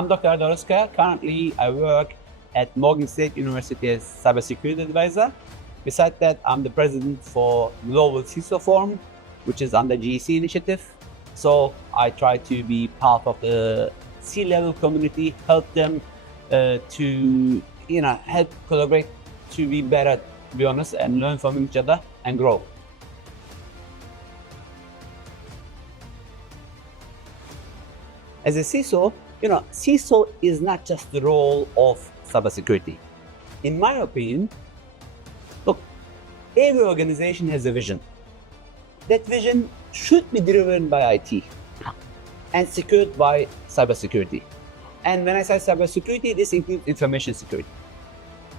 I'm Dr. Erdal Ozkaya. Currently, I work at Morgan State University as Cybersecurity Advisor. Besides that, I'm the president for Global CISO Forum, which is under GEC initiative. So I try to be part of the C-level community, help them to help collaborate to be better, to be honest, and learn from each other and grow. As a CISO, CISO is not just the role of cybersecurity. In my opinion, look, every organization has a vision. That vision should be driven by IT and secured by cybersecurity. And when I say cybersecurity, this includes information security.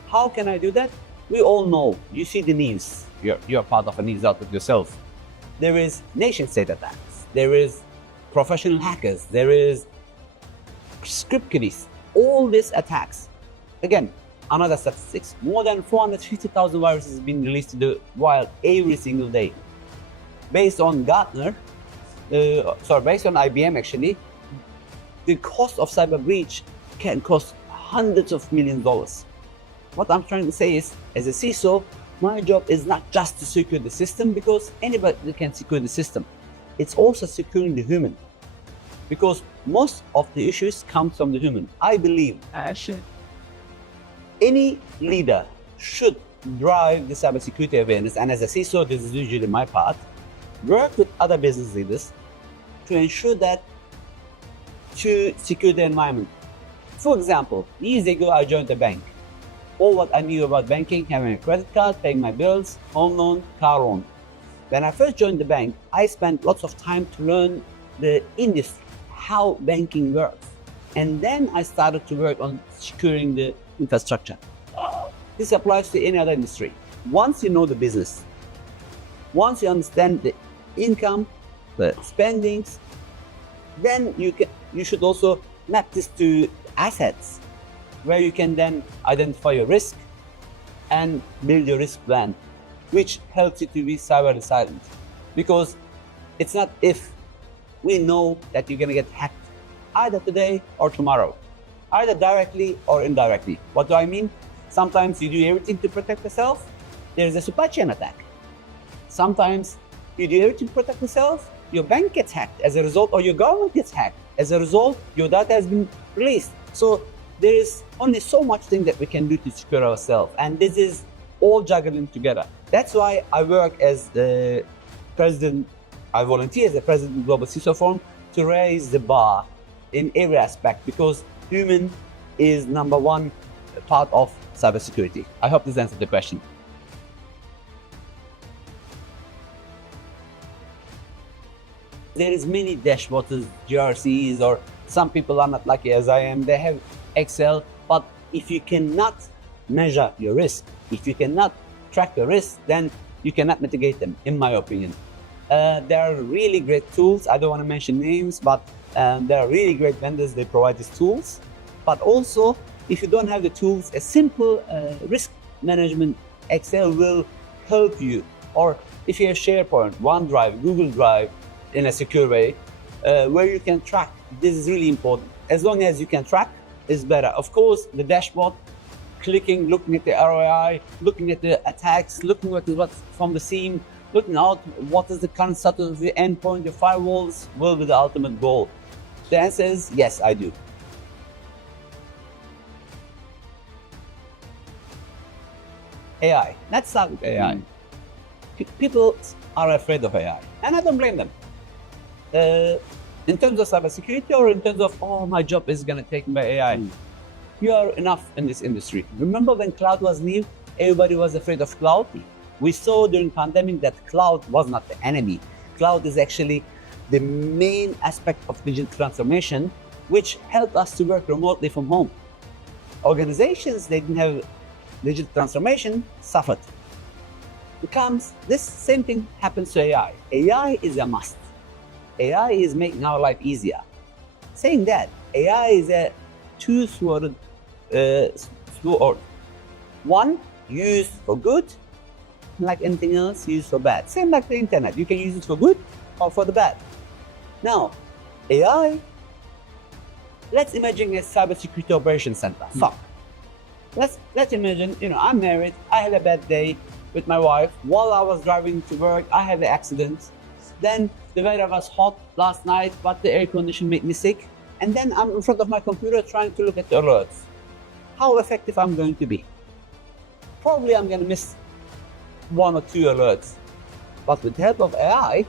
How can I do that? We all know, you see the news, you're part of a news outlet yourself. There is nation-state attacks, there is professional hackers, there is script kiddies, all these attacks. Again, another statistics, more than 450,000 viruses have been released to the wild every single day. Based on Gartner, based on IBM actually, the cost of cyber breach can cost hundreds of millions of dollars. What I'm trying to say is, as a CISO, my job is not just to secure the system, because anybody can secure the system. It's also securing the human, because most of the issues come from the human. I believe any leader should drive the cybersecurity awareness, and as a CISO, this is usually my part, work with other business leaders to ensure that to secure the environment. For example, years ago, I joined the bank. All what I knew about banking, having a credit card, paying my bills, home loan, car loan. When I first joined the bank, I spent lots of time to learn the industry, how banking works. And then I started to work on securing the infrastructure. This applies to any other industry. Once you know the business, once you understand the income, the spendings, then you should also map this to assets, where you can then identify your risk and build your risk plan, which helps you to be cyber resilient. Because it's not if, we know that you're gonna get hacked either today or tomorrow, either directly or indirectly. What do I mean? Sometimes you do everything to protect yourself, there's a supply chain attack. Sometimes you do everything to protect yourself, your bank gets hacked as a result, or your government gets hacked. As a result, your data has been released. So there is only so much thing that we can do to secure ourselves, and this is all juggling together. That's why I work as the president, I volunteer as the president of Global CISO Forum to raise the bar in every aspect, because human is number one part of cybersecurity. I hope this answered the question. There is many dashboards, GRCs, or some people are not lucky as I am, they have Excel, but if you cannot measure your risk, if you cannot track your risk, then you cannot mitigate them, in my opinion. There are really great tools, I don't want to mention names, but there are really great vendors, they provide these tools. But also, if you don't have the tools, a simple risk management Excel will help you. Or if you have SharePoint, OneDrive, Google Drive in a secure way, where you can track, this is really important. As long as you can track, is better. Of course, the dashboard, clicking, looking at the ROI, looking at the attacks, looking at what's from the SIEM, looking out what is the current status of the endpoint, the firewalls, will be the ultimate goal. The answer is yes, I do. AI. Let's start with AI. People are afraid of AI, and I don't blame them. In terms of cybersecurity, or in terms of, oh, my job is going to be taken by AI. You are enough in this industry. Remember when cloud was new, everybody was afraid of cloud. We saw during pandemic that cloud was not the enemy. Cloud is actually the main aspect of digital transformation, which helped us to work remotely from home. Organizations that didn't have digital transformation suffered. This same thing happens to AI. AI is a must. AI is making our life easier. Saying that, AI is a two-sworded sword. One, used for good, like anything else, used for bad. Same like the internet, you can use it for good or for the bad. Now, AI let's imagine a cybersecurity operations center. SOC. Let's imagine, I'm married, I had a bad day with my wife. While I was driving to work, I had an accident. Then the weather was hot last night, but the air condition made me sick. And then I'm in front of my computer trying to look at the alerts. How effective I'm going to be? Probably I'm going to miss 1 or 2 alerts. But with the help of AI,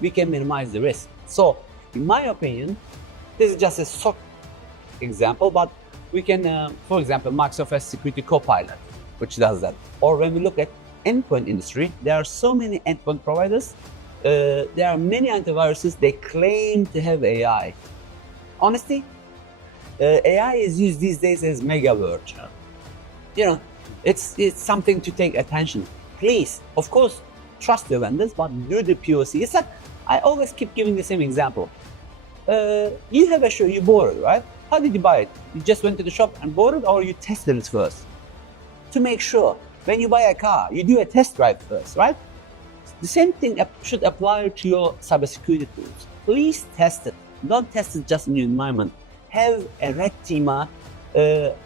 we can minimize the risk. So, in my opinion, this is just a SOC example, but we can, for example, Microsoft has Security Copilot, which does that. Or when we look at endpoint industry, there are so many endpoint providers. There are many antiviruses, they claim to have AI. Honestly, AI is used these days as mega word. It's something to take attention. Please, of course, trust the vendors, but do the POC. It's like, I always keep giving the same example. You have a shoe, you bought it, right? How did you buy it? You just went to the shop and bought it, or you tested it first? To make sure, when you buy a car, you do a test drive first, right? The same thing should apply to your cybersecurity tools. Please test it. Don't test it just in your environment. Have a red teamer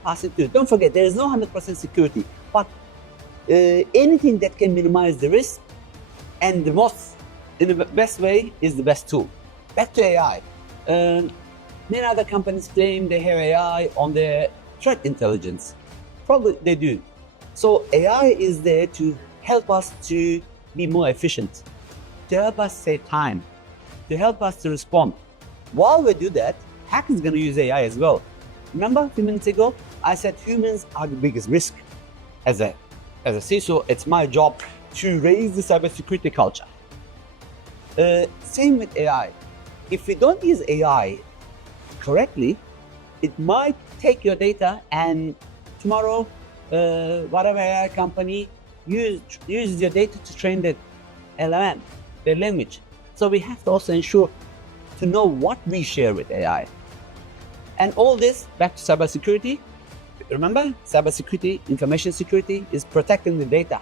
pass it to it. Don't forget, there is no 100% security, but anything that can minimize the risk and in the best way is the best tool. Back to AI. Many other companies claim they have AI on their threat intelligence. Probably they do. So AI is there to help us to be more efficient, to help us save time, to help us to respond. While we do that, hackers are going to use AI as well. Remember a few minutes ago, I said humans are the biggest risk. As a CISO, it's my job to raise the cybersecurity culture. Same with AI. If we don't use AI correctly, it might take your data and tomorrow, whatever AI company uses your data to train the LLM, their language. So we have to also ensure to know what we share with AI. And all this, back to cybersecurity. Remember, cybersecurity, information security is protecting the data.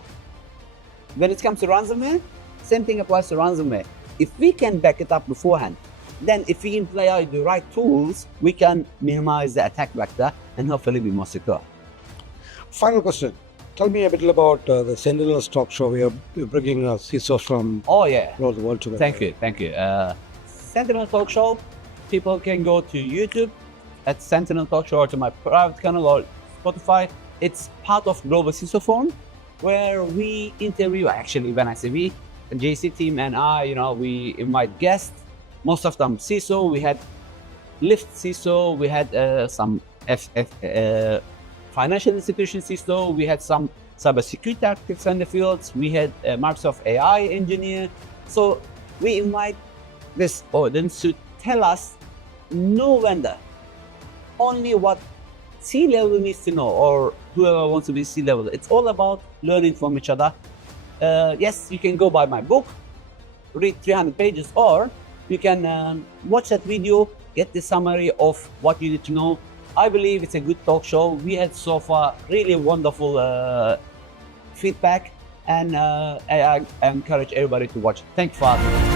When it comes to ransomware, same thing applies to ransomware. If we can back it up beforehand, then if we employ the right tools, we can minimize the attack vector and hopefully be more secure. Final question. Tell me a bit about the Sentinels talk show. You're bringing CISOs from all the world together. Thank you. Sentinel talk show, people can go to YouTube at Sentinel talk show or to my private channel or Spotify. It's part of Global CISO Forum where we interview, actually when I say we, the JC team and I, we invite guests, most of them CISO. We had Lyft CISO, we had some financial institution CISO, we had some cybersecurity architects in the fields, we had a Microsoft AI engineer. So we invite this audience to tell us, no vendor, only what C-level needs to know or whoever wants to be C-level. It's all about learning from each other. Yes, you can go buy my book, read 300 pages, or you can watch that video, get the summary of what you need to know. I believe it's a good talk show. We had so far really wonderful feedback, and I encourage everybody to watch it. Thank you for asking.